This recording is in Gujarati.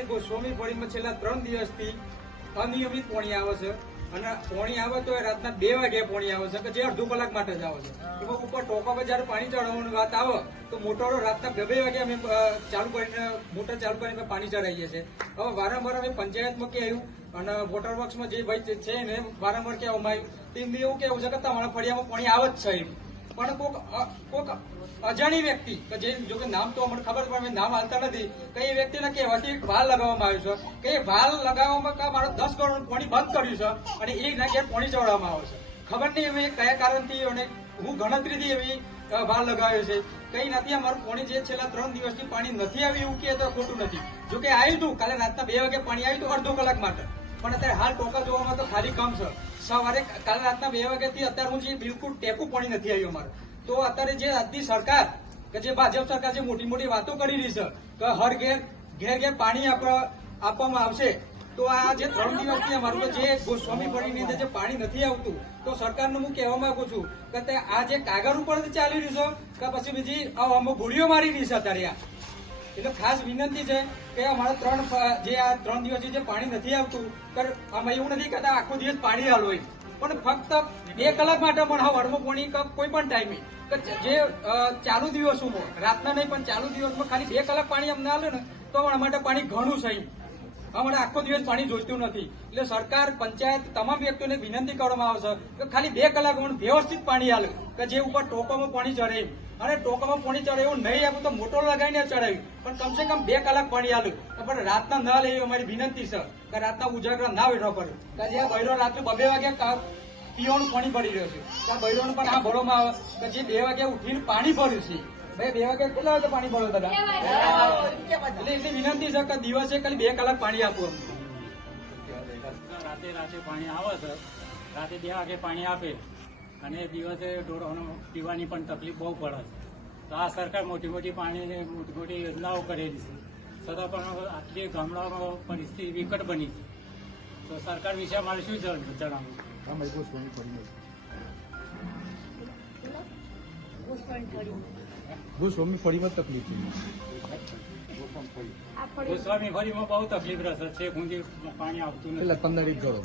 અમારી ગોસ્વામી ફળીમાં છેલ્લા 3 દિવસથી અનિયમિત પાણી આવે છે અને પાણી આવે તો રાતના 2 વાગે પાણી આવે છે કે જે અડધો કલાક માટે જ આવે છે. એમાં ઉપર ટોકા પર જયારે પાણી ચડાવવાની વાત આવે તો મોટરો રાતના 2 વાગે અમે મોટર ચાલુ કરીને પાણી ચડાવીએ છીએ. હવે વારંવાર અમે પંચાયતમાં કહેવું અને વોટર વર્ક્સમાં જે ભાઈ છે એને વારંવાર કહેવામાં આવ્યું તેમ એવું કેવું છે કે તમારા ફળિયામાં પાણી આવે જ છે એમ. પણ કોક અજાણી વ્યક્તિ કે જે જો કે નામ તો અમને ખબર પણ નામ હાલતા નથી કે એ વ્યક્તિને કહેવાથી વાલ લગાવવામાં આવ્યું છે કે એ વાલ લગાવવામાં મારો 10 કરોડ પાણી બંધ કર્યું છે અને એ ના ઘેર પાણી ચડાવવામાં આવે છે. ખબર નહીં હવે કયા કારણથી અને હું ગણતરીથી એવી વાલ લગાવ્યો છે કઈ નથી. અમારું પાણી જે છેલ્લા 3 દિવસથી પાણી નથી આવ્યું એવું કે તો ખોટું નથી. જો કે આવ્યું હતું કાલે રાતના 2 વાગે પાણી આવ્યું હતું અડધો કલાક માટે, પણ અત્યારે હાલ ટોકા જોવામાં તો ખાલી કમ છે. સવારે કાલે રાતના 2 વાગ્યાથી અત્યારે હું જે બિલકુલ ટેપું પાણી નથી આવ્યું અમારે. તો અત્યારે જે આજની સરકાર કે જે ભાજપ સરકાર જે મોટી મોટી વાતો કરી રહી છે કે હર ઘેર પાણી આપવામાં આવશે, તો આ જે 3 દિવસથી અમારું જે ગોસ્વામી ફળીની અંદર જે પાણી નથી આવતું તો સરકારને હું કહેવા માંગુ છું કે આ જે કાગળ ઉપર ચાલી રહ્યું છે કે પછી બીજી અમુક ગોળીઓ મારી રહી છે અત્યારે આ. એટલે ખાસ વિનંતી છે કે અમારા 3 દિવસથી જે પાણી નથી આવતું આમાં એવું નથી કહેતા આખો દિવસ પાણી હાલવું હોય, પણ ફક્ત 2 કલાક માટે પણ વારમાં પાણી કોઈ પણ ટાઈમે જે ચાલુ દિવસોમાં રાતના નહીં પણ ચાલુ દિવસમાં ખાલી 2 કલાક પાણી અમને હાલે ને તો અમારા માટે પાણી ઘણું છે. અમારે આખો દિવસ પાણી જોઈતું નથી. એટલે સરકાર પંચાયત તમામ વ્યક્તિઓને વિનંતી કરવામાં આવે છે કે ખાલી 2 કલાક વ્યવસ્થિત પાણી હાલે કે જે ઉપર ટોકામાં પાણી ચડે અને ટોકામાં પાણી ચડે એવું નહીં આવું તો મોટો લગાવીને ચડાવ્યું પણ કમસે કમ 2 કલાક પાણી હાલ્યું પણ રાતના ના લે એવી અમારી વિનંતી છે કે રાતના ઉજાગરા ના બેઠો પડે કે જે બૈરો રાત્રે 2 વાગે પીવાનું પાણી ભરી રહ્યો છે તો આ બૈરોને પણ આ ભરવામાં આવે કે જે 2 વાગે ઉઠીને પાણી ભર્યું છે. ભાઈ 2 વાગે કેટલા વાગે પાણી ભરો દાદા? એટલે એટલી વિનંતી છે કે દિવસે ખાલી 2 કલાક પાણી આપવું. રાતે પાણી આવે છે, રાતે 2 વાગે પાણી આપે અને દિવસે ઢોરોને પીવાની પણ તકલીફ બહુ પડે છે. તો આ સરકાર મોટી મોટી યોજનાઓ કરેલી છે, છતાં પણ આટલી ગામડાઓમાં પરિસ્થિતિ વિકટ બની છે. તો સરકાર વિશે અમારે શું જણાવવું? ગોસ્વામી ફળીમાં તકલીફ છે. ગોસ્વામી ફળીમાં બહુ તકલીફ રહેશે છે, ઊંધી પાણી આવતું નથી. 15 ઘરો